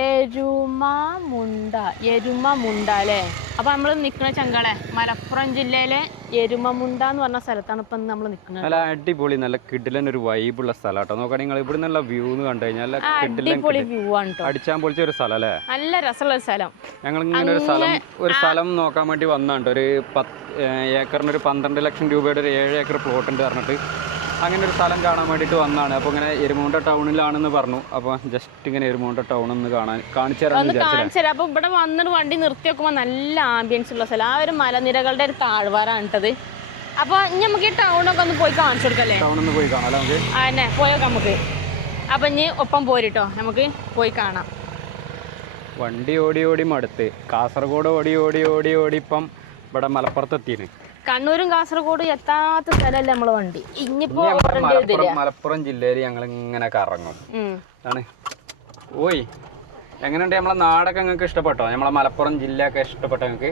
എരുമമുണ്ട എരുമമുണ്ട അല്ലേ? അപ്പൊ നമ്മൾ നിൽക്കുന്ന ചങ്കളെ മലപ്പുറം ജില്ലയിലെ എരുമമുണ്ട എന്ന് പറഞ്ഞ സ്ഥലത്താണ് ഇപ്പൊ നമ്മൾ നിൽക്കുന്നത്. നല്ല അടിപൊളി നല്ല കിടിലൻ ഒരു വൈബുള്ള സ്ഥലമാട്ടോ. നോക്കുകയാണെങ്കിൽ നിങ്ങൾ ഇവിടെ നിന്നുള്ള വ്യൂ എന്ന് കണ്ടു കഴിഞ്ഞാൽ അടിപൊളി വ്യൂ ആണ്. അടിച്ചാൻ പൊളിച്ച ഒരു സ്ഥലം അല്ലേ? നല്ല രസമുള്ള ഒരു സ്ഥലം. ഞങ്ങൾ ഇങ്ങനെ ഒരു സ്ഥലം നോക്കാൻ വേണ്ടി വന്നാണ്ട് ഒരു 10 ഏക്കറിന് ഒരു 12 ലക്ഷം രൂപയുടെ ഒരു 7 ഏക്കർ പ്ലോട്ട് ഉണ്ട് പറഞ്ഞിട്ട് അങ്ങനെ ഒരു സ്ഥലം കാണാൻ വേണ്ടിയിട്ട് വന്നതാണ്. അപ്പോൾ ഇങ്ങനെ എരുമമുണ്ട ടൗണിലാണെന്ന് പറഞ്ഞു. അപ്പോൾ ജസ്റ്റ് ഇങ്ങനെ എരുമമുണ്ട ടൗൺ ഒന്ന് കാണിച്ചു തരാം. അപ്പോൾ ഇവിടെ വന്നിട്ട് വണ്ടി നിർത്തി വെക്കുമ്പോൾ നല്ല ആംബിയൻസ് ഉള്ള സ്ഥലം. ആ ഒരു മലനിരകളുടെ ഒരു താഴ്വാരാണ് ഇട്ടത്. അപ്പോൾ ഇനി നമുക്ക് ഈ ടൗണൊക്കെ ഒന്ന് പോയി കാണിച്ചു കൊടുക്കല്ലേ? ടൗണൊന്ന് പോയി കാണാം നമുക്ക്. അതന്നെ പോയേക്കാം നമുക്ക്. അപ്പം ഇനി ഒപ്പം പോരിട്ടോ, നമുക്ക് പോയി കാണാം. വണ്ടി ഓടി ഓടി മടുത്ത് കാസർഗോഡ് ഓടി ഓടി ഓടി ഓടി ഇപ്പം ഇവിടെ മലപ്പുറത്ത് എത്തിയാണ്. കണ്ണൂരും കാസർഗോഡും എത്താത്ത സ്ഥലമല്ല നമ്മളെ വണ്ടി. ഇനിയിപ്പോ മലപ്പുറം ജില്ലയിൽ ഞങ്ങൾ ഇങ്ങനെ കറങ്ങും ആണ്. ഓയ് എങ്ങനെയുണ്ട് നമ്മളെ നാടൊക്കെ നിങ്ങൾക്ക് ഇഷ്ടപ്പെട്ടോ? നമ്മളെ മലപ്പുറം ജില്ലയൊക്കെ ഇഷ്ടപ്പെട്ടോ നിങ്ങൾക്ക്?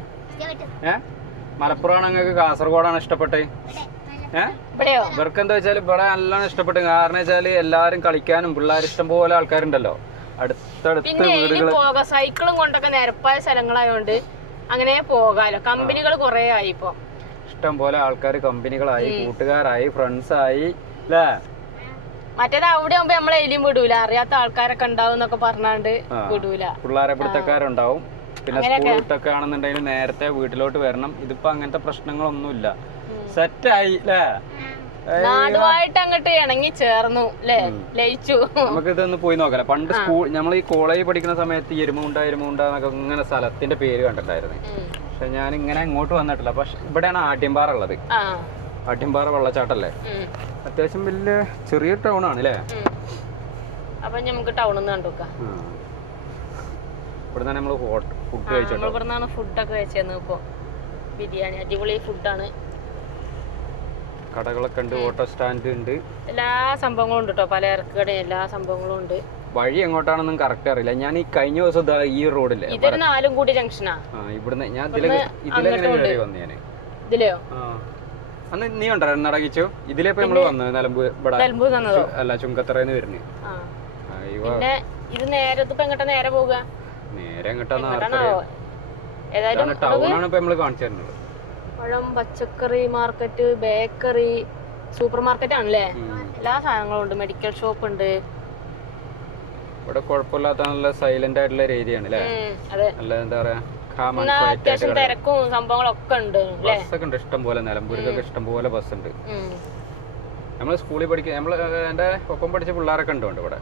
മലപ്പുറമാണ് നിങ്ങൾക്ക് കാസർഗോഡാണ് ഇഷ്ടപ്പെട്ടത്? ഇവർക്ക് എന്താ വെച്ചാൽ ഇവിടെ നല്ലോണം ഇഷ്ടപ്പെട്ടു. കാരണം വെച്ചാല് എല്ലാരും കളിക്കാനും പിള്ളേർ ഇഷ്ടം പോലെ ആൾക്കാരുണ്ടല്ലോ അടുത്തടുത്ത് വീടുകൾ. സൈക്കിളും കൊണ്ടൊക്കെ നിരപ്പായ സ്ഥലങ്ങളായോണ്ട് അങ്ങനെ പോകാലോ. കമ്പനികൾ കുറെ ആയി ഇപ്പൊ. ഇഷ്ടം പോലെ ആൾക്കാർ കമ്പനികളായി, കൂട്ടുകാരായി, ഫ്രണ്ട്സായി അല്ലേ? മറ്റേത് അവിടെ ആകുമ്പോ നമ്മളെ എലിയും വിടൂല, അറിയാത്ത ആൾക്കാരൊക്കെ ഉണ്ടാവും എന്നൊക്കെ പറഞ്ഞാണ്ട് വിടൂല. പിള്ളേരെ പിടുത്തക്കാരുണ്ടാവും. പിന്നെ സ്കൂൾ വിട്ടൊക്കെ ആണെന്നുണ്ടെങ്കിൽ നേരത്തെ വീട്ടിലോട്ട് വരണം. ഇതിപ്പോ അങ്ങനത്തെ പ്രശ്നങ്ങളൊന്നുമില്ല. സെറ്റായി അല്ലേ? നാടുമായിട്ട് അങ്ങോട്ട് ഇണങ്ങി ചേർന്നു അല്ലേ? ലയിച്ചു. നമുക്ക് ഇതൊന്ന് പോയി നോക്കാം. പണ്ട് സ്കൂൾ നമ്മൾ ഈ കോളേജിൽ പഠിക്കുന്ന സമയത്ത് എരുമമുണ്ട എന്നൊക്കെ ഇങ്ങനെ സ്ഥലത്തിന്റെ പേര് കണ്ടിട്ടായിരുന്നു. പക്ഷെ ഞാൻ ഇങ്ങനെ ഇങ്ങോട്ട് വന്നിട്ടില്ല. പക്ഷെ ഇവിടെയാണ് ആട്യമ്പാറ ഉള്ളത്. ആട്യമ്പാറ വെള്ളച്ചാട്ടല്ലേ? അത്യാവശ്യം വലിയ ചെറിയ ടൗൺ ആണ് അല്ലേ? അപ്പൊ നമുക്ക് ടൗണിൽ നിന്ന് കണ്ടുനോക്കാം. ഇവിടെ നമ്മൾ ഫുഡ് കഴിച്ചോ? ഇവിടുന്നാണ് ഫുഡൊക്കെ കഴിച്ചത്. ഇപ്പൊ ബിരിയാണി അടിപൊളി ഫുഡാണ്. കടകളൊക്കെ ഉണ്ട്, ഓട്ടോ സ്റ്റാൻഡ് ഉണ്ട്, എല്ലാ സംഭവങ്ങളും ഉണ്ട് കേട്ടോ. പലചരക്കടയും എല്ലാ സംഭവങ്ങളും ഉണ്ട്. വഴി എങ്ങോട്ടാണെന്നും കറക്റ്റ് അറിയില്ല. ഞാൻ ഈ കഴിഞ്ഞ ദിവസം ഈ റോഡില്ലേ, ഇതൊരു 4 കൂടി ജംഗ്ഷനാ. ഇവിടുന്ന് ഞാൻ ഇതിലെങ്ങനെ കയറി വന്നു. ഞാൻ ഇതിലെയോ അന്ന് നീ ഉണ്ടായിരുന്നു നടകിച്ചു. ഇതിലിപ്പോ നമ്മള് വന്നത് നിലമ്പൂർ അല്ല ചുങ്കത്തറന്ന് വരുന്നത്. പിന്നെ ഇത് നേരെ എങ്ങോട്ടാ നേരെ പോവുക? നേരെ എങ്ങോട്ടാണ് ടൗണാണ് ഇപ്പൊ നമ്മള് കാണിച്ചു തരുന്നത്. പഴം, പച്ചക്കറി മാർക്കറ്റ്, ബേക്കറി, സൂപ്പർ മാർക്കറ്റ് ആണല്ലേ? എല്ലാ സാധനങ്ങളും ഉണ്ട്. മെഡിക്കൽ ഷോപ്പ് ഉണ്ട്. ഇവിടെ കുഴപ്പമില്ലാത്ത നല്ല സൈലന്റ് ആയിട്ടുള്ള ഒരു ഏരിയ ആണ് അല്ലേ? നല്ല എന്താ പറയാ, അത്യാവശ്യം തിരക്കും സംഭവങ്ങളൊക്കെ ഉണ്ട്. ബസ്സൊക്കെ ഉണ്ട് ഇഷ്ടം പോലെ. നിലമ്പൂരിക്കൊക്കെ ഇഷ്ടം പോലെ ബസ് ഉണ്ട്. നമ്മള് സ്കൂളിൽ പഠിക്കുക, നമ്മള് എന്റെ ഒപ്പം പഠിച്ച പിള്ളേരൊക്കെ ഉണ്ട് ഇവിടെ.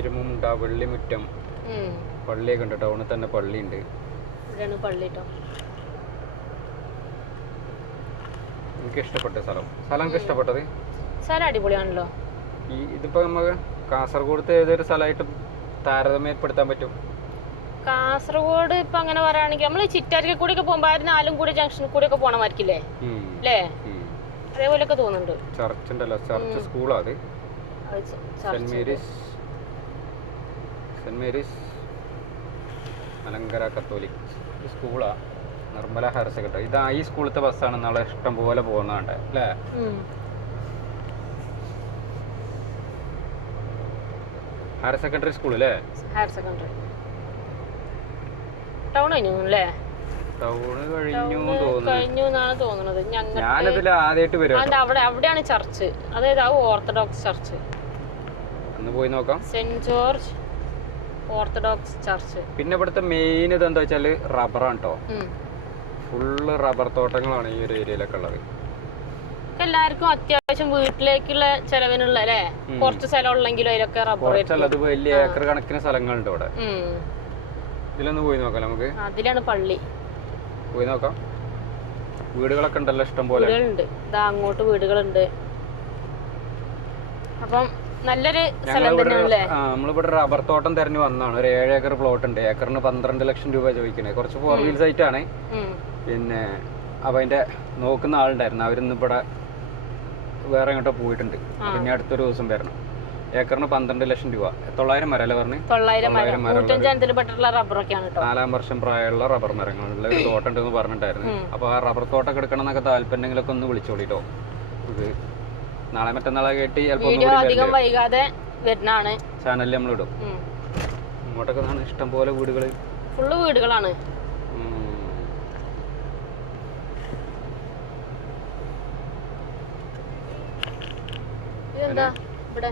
എരുമമുണ്ട, വെള്ളിമുറ്റം, പള്ളിയൊക്കെ ഉണ്ട്. ടൗണിൽ തന്നെ പള്ളി ഉണ്ട്. എനിക്ക് ഇഷ്ടപ്പെട്ട സ്ഥലം എനിക്ക് ഇഷ്ടപ്പെട്ടത്. സ്ഥലം അടിപൊളിയാണല്ലോ. ഇതിപ്പോ നമുക്ക് കാസർഗോഡത്തെ ഏതൊരു സ്ഥലമായിട്ട് താരതമ്യപ്പെടുത്താൻ പറ്റും? കാസർഗോഡ് ഇപ്പൊ അങ്ങനെ പറയുകയാണെങ്കിൽ നമ്മള് ചിറ്റാരിക്ക കൂടി ഒക്കെ പോകുമ്പോ 4 കൂടി ജംഗ്ഷനിൽ കൂടി ഒക്കെ പോണമായിരിക്കില്ലേ അല്ലേ? അതേപോലെയൊക്കെ തോന്നുന്നുണ്ട്. ചർച്ച് ഉണ്ടല്ലോ, ചർച്ച് സ്കൂളാ അത്. സെന്റ് മേരീസ് മലങ്കര കത്തോലിക് സ്കൂളാ. Nirmala higher secondary. ഇതാ ഈ സ്കൂളത്തെ ബസ്സാണ് നാളെ ഇഷ്ടം പോലെ പോകുന്നുണ്ട് അല്ലേ? ഹയർ സെക്കൻഡറി സ്കൂൾ അല്ലേ? ഹയർ സെക്കൻഡറി ടൗൺ കഴിഞ്ഞു അല്ലേ? ടൗണ് കഴിഞ്ഞു എന്നാണ് തോന്നുന്നത്. ഞാനതിൽ ആദ്യമായിട്ട് വരും. അവിടെയാണ് ചർച്ച്, അതായത് ഓർത്തഡോക്സ് ചർച്ച്. ഒന്ന് പോയി നോക്കാം. Saint George orthodox church. പിന്നെ ഇവിടുത്തെ മെയിൻ ഇത് എന്താ വെച്ചാല് റബ്ബറാണ് കേട്ടോ. ഫുള്ള് റബ്ബർ തോട്ടങ്ങളാണ് ഈ ഒരു ഏരിയയിലൊക്കെ ഉള്ളത്. എല്ലാവർക്കും അത്യാവശ്യം വീട്ടിലേക്കുള്ള ചെലവിനുള്ള അല്ലേ? കുറച്ച് സ്ഥലം ഉള്ളെങ്കിലും അതിലൊക്കെ റബ്ബർ. വലിയ ഏക്കർ കണക്കിന് സ്ഥലങ്ങളുണ്ട് ഇവിടെ. ഇതിലൊന്ന് പോയി നോക്കാം നമുക്ക്. അതിലാണ് പള്ളി. പോയി നോക്കാം. വീടുകളൊക്കെ ഉണ്ടല്ലോ ഇഷ്ടം പോലെ. വീടുകളുണ്ട്. ഇതാ അങ്ങോട്ട് വീടുകളുണ്ട്. അപ്പം നല്ലൊരു സ്ഥലം തന്നെയാണല്ലേ? നമ്മളിവിടെ റബ്ബർ തോട്ടം തെരഞ്ഞു വന്നാണ്. ഒരു 7 ഏക്കർ പ്ലോട്ട് ഉണ്ട്. ഏക്കറിന് 12 ലക്ഷം രൂപ ചോദിക്കണേ. കുറച്ച് 4 വീൽ സൈറ്റ് ആണ്. പിന്നെ അപ്പൊ അതിന്റെ നോക്കുന്ന ആളുണ്ടായിരുന്നു. അവരിന്ന് ഇവിടെ വേറെ എങ്ങോട്ടോ പോയിട്ടുണ്ട്. പിന്നെ അടുത്തൊരു ദിവസം വരണം. ഏക്കറിന് 12 ലക്ഷം രൂപ. 900 മരം അല്ലേ പറഞ്ഞു? 4 വർഷം പ്രായമുള്ള റബ്ബർ മരങ്ങളുള്ള ഒരു തോട്ടം ഉണ്ടെന്ന് പറഞ്ഞിട്ടായിരുന്നു. അപ്പൊ ആ റബ്ബർ തോട്ടം എടുക്കണം എന്നൊക്കെ താല്പര്യങ്ങളൊക്കെ ഒന്ന് വിളിച്ചോളിട്ടോ. ഇത് നാളെ മറ്റന്നാളെ കേട്ടി അധികം വൈകാതെ വരുന്നതാണ്. ചാനലിൽ നമ്മൾ ഇടും. ഇങ്ങോട്ടൊക്കെ ഇഷ്ടം പോലെ വീടുകൾ, ഫുള്ള് വീടുകളാണ്. ഇതെന്താ ഇവിടെ?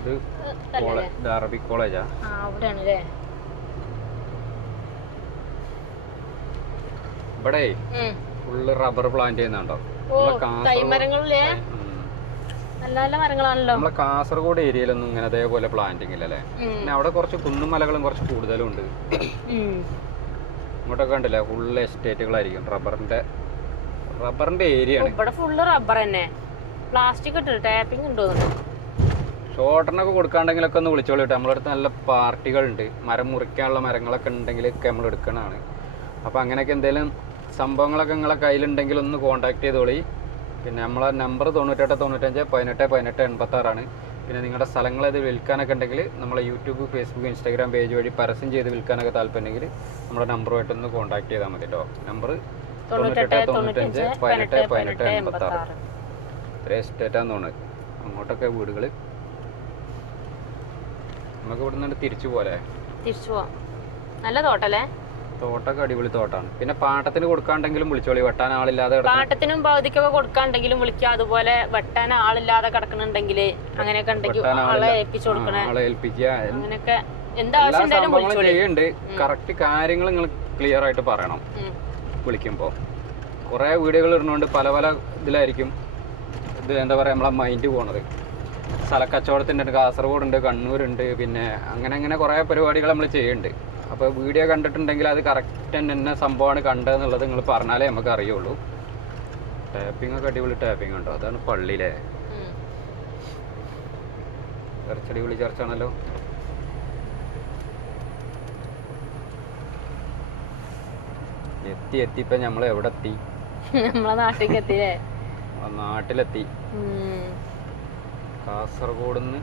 അറബിക് കോളേജാ. അവിടെയാണല്ലേ. ഇവിടെ ഫുള്ള് റബ്ബർ പ്ലാന്റ് ചെയ്യുന്നുണ്ടോ? കൈമരങ്ങളിലെ നല്ല നല്ല മരങ്ങളാണല്ലോ. നമ്മളെ കാസർഗോഡ് ഏരിയയിലൊന്നും ഇങ്ങനെ അതേപോലെ പ്ലാന്റിങ് ഇല്ലല്ലേ. പിന്നെ അവിടെ കുറച്ച് കുന്നും മലകളും കുറച്ച് കൂടുതലും ഉണ്ട്. ഇങ്ങോട്ടൊക്കെ ഉണ്ടല്ലേ ഫുള്ള് എസ്റ്റേറ്റുകളായിരിക്കും. റബ്ബറിന്റെ ഏരിയ ആണ്. ഇവിടെ ഫുള്ള് റബ്ബർ തന്നെ. പ്ലാസ്റ്റിക് ഇട്ട് ടാപ്പിംഗ് ഉണ്ടോ? ഷോർട്ടറിനൊക്കെ കൊടുക്കാണ്ടെങ്കിലൊക്കെ ഒന്ന് വിളിച്ചോളൂ കേട്ടോ. നമ്മളെ അടുത്ത് നല്ല പാർട്ടികളുണ്ട്. മരം മുറിക്കാനുള്ള മരങ്ങളൊക്കെ ഉണ്ടെങ്കിലൊക്കെ നമ്മൾ എടുക്കണതാണ്. അപ്പോൾ അങ്ങനെയൊക്കെ എന്തെങ്കിലും സംഭവങ്ങളൊക്കെ നിങ്ങളെ കയ്യിലുണ്ടെങ്കിൽ ഒന്ന് കോൺടാക്ട് ചെയ്തോളി. പിന്നെ നമ്മളെ നമ്പർ 98 95 18 18 86 പിന്നെ നിങ്ങളുടെ സ്ഥലങ്ങൾ ഇത് വിൽക്കാനൊക്കെ ഉണ്ടെങ്കിൽ നമ്മളെ യൂട്യൂബ്, ഫേസ്ബുക്ക്, ഇൻസ്റ്റാഗ്രാം പേജ് വഴി പരസ്യം ചെയ്ത് വിൽക്കാനൊക്കെ താല്പര്യമുണ്ടെങ്കിൽ നമ്മുടെ നമ്പറുമായിട്ടൊന്ന് കോൺടാക്ട് ചെയ്താൽ മതി കേട്ടോ. നമ്പർ 98 95 18 18 86. ഇത്രയും എസ്റ്റേറ്റാന്ന് തോന്നുന്നത്. അങ്ങോട്ടൊക്കെ വീടുകൾ. നമുക്ക് ഇവിടെ നിന്ന് തിരിച്ചു പോവാം. നല്ല തോട്ടല്ലേ? തോട്ടൊക്കെ അടിപൊളി തോട്ടാണ്. പിന്നെ പാട്ടത്തിന് കൊടുക്കാണ്ടെങ്കിലും വിളിച്ചോളി. വെട്ടാൻ ആളില്ലാതെ പാട്ടത്തിനും പകുതിക്കൊക്കെ കൊടുക്കാണ്ടെങ്കിലും വിളിക്കുക. അതുപോലെ വെട്ടാൻ ആളില്ലാതെ കിടക്കണുണ്ടെങ്കിൽ അങ്ങനെയൊക്കെ ഉണ്ടെങ്കിൽ ആളെ ഏൽപ്പിച്ചു കൊടുക്കണേ. ആളെ ഏൽപ്പിക്കുക. അങ്ങനെയൊക്കെ എന്താവശ്യം ചെയ്യുന്നുണ്ട്. കറക്റ്റ് കാര്യങ്ങൾ നിങ്ങൾ ക്ലിയർ ആയിട്ട് പറയണം വിളിക്കുമ്പോൾ. കുറേ വീഡിയോകൾ ഇടുന്നതുകൊണ്ട് പല പല ഇതിലായിരിക്കും ഇത് എന്താ പറയുക നമ്മളെ മൈൻഡ് പോണത്. സ്ഥലക്കച്ചവടത്തിൻ്റെ ഉണ്ട്, കാസർഗോഡുണ്ട്, കണ്ണൂരുണ്ട്, പിന്നെ അങ്ങനെ കുറേ പരിപാടികൾ നമ്മൾ ചെയ്യുന്നുണ്ട്. അപ്പോൾ വീഡിയോ കണ്ടിട്ടുണ്ടെങ്കിൽ അത് കറക്റ്റ് തന്നെ സംഭവമാണ് കണ്ടതെന്നുള്ളത് നിങ്ങൾ പറഞ്ഞാലേ നമുക്ക് അറിയുള്ളൂ. ടാപ്പിംഗ് ഒക്കെ അടിപൊളി ടാപ്പിംഗ് ഉണ്ടോ? അതാണ് പള്ളിയിലെ ചർച്ചടിപൊളി ചർച്ചാണല്ലോ. എത്തി ഇപ്പം നമ്മൾ എവിടെ എത്തി? നമ്മളെ നാട്ടിലേക്ക് എത്തിയേ. നാട്ടിലെത്തി. കാസർഗോഡ് നിന്ന്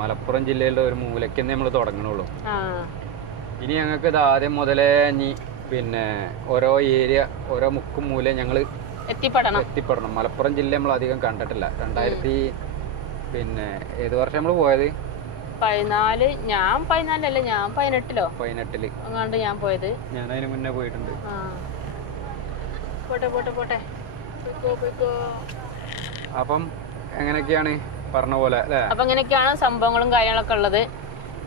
മലപ്പുറം ജില്ലയിലെ ഒരു മൂലയ്ക്ക് നമ്മൾ തുടങ്ങണുള്ളൂ. ഇനി ഞങ്ങൾക്ക് ഇത് ആദ്യം മുതലേ പിന്നെ ഓരോ ഏരിയ, ഓരോ മുക്കും മൂലയും ഞങ്ങൾ എത്തിപ്പെടണം. മലപ്പുറം ജില്ല നമ്മൾ അധികം കണ്ടിട്ടില്ല. 2000 പിന്നെ ഏത് വർഷം നമ്മൾ പോയത്? 14. ഞാൻ 14 ഞാൻ 18 അങ്ങാണ്ട് ഞാൻ പോയത്. ഞാൻ അതിന് മുന്നേ പോയിട്ടുണ്ട്. പോട്ടെ. അപ്പം എങ്ങനെയൊക്കെയാണ് പറഞ്ഞ പോലെ അല്ലേ? അപ്പൊ ഇങ്ങനെയൊക്കെയാണ് സംഭവങ്ങളും കാര്യങ്ങളൊക്കെ ഉള്ളത്.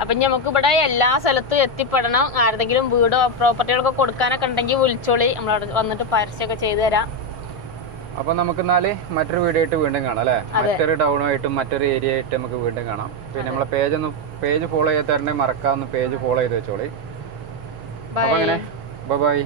അപ്പൊ നമുക്ക് ഇവിടെ എല്ലാ സ്ഥലത്തും എത്തിപ്പെടണം. ആരെങ്കിലും വീടോ പ്രോപ്പർട്ടികളൊക്കെ കൊടുക്കാനൊക്കെ ഉണ്ടെങ്കിൽ വിളിച്ചോളി. നമ്മളവിടെ വന്നിട്ട് പരസ്യമൊക്കെ ചെയ്തു തരാം. അപ്പൊ നമുക്ക് മറ്റൊരു വീഡിയോ ആയിട്ട് വീണ്ടും കാണാം അല്ലെ. മറ്റൊരു ടൗണുമായിട്ടും മറ്റൊരു ഏരിയ ആയിട്ട് നമുക്ക് വീണ്ടും കാണാം. പിന്നെ നമ്മളെ പേജ് ഫോളോ ചെയ്യാത്തവരുണ്ടെങ്കിൽ മറക്കാവുന്ന പേജ് ഫോളോ ചെയ്ത് വെച്ചോളി. അപ്പൊ അങ്ങനെ ബൈ.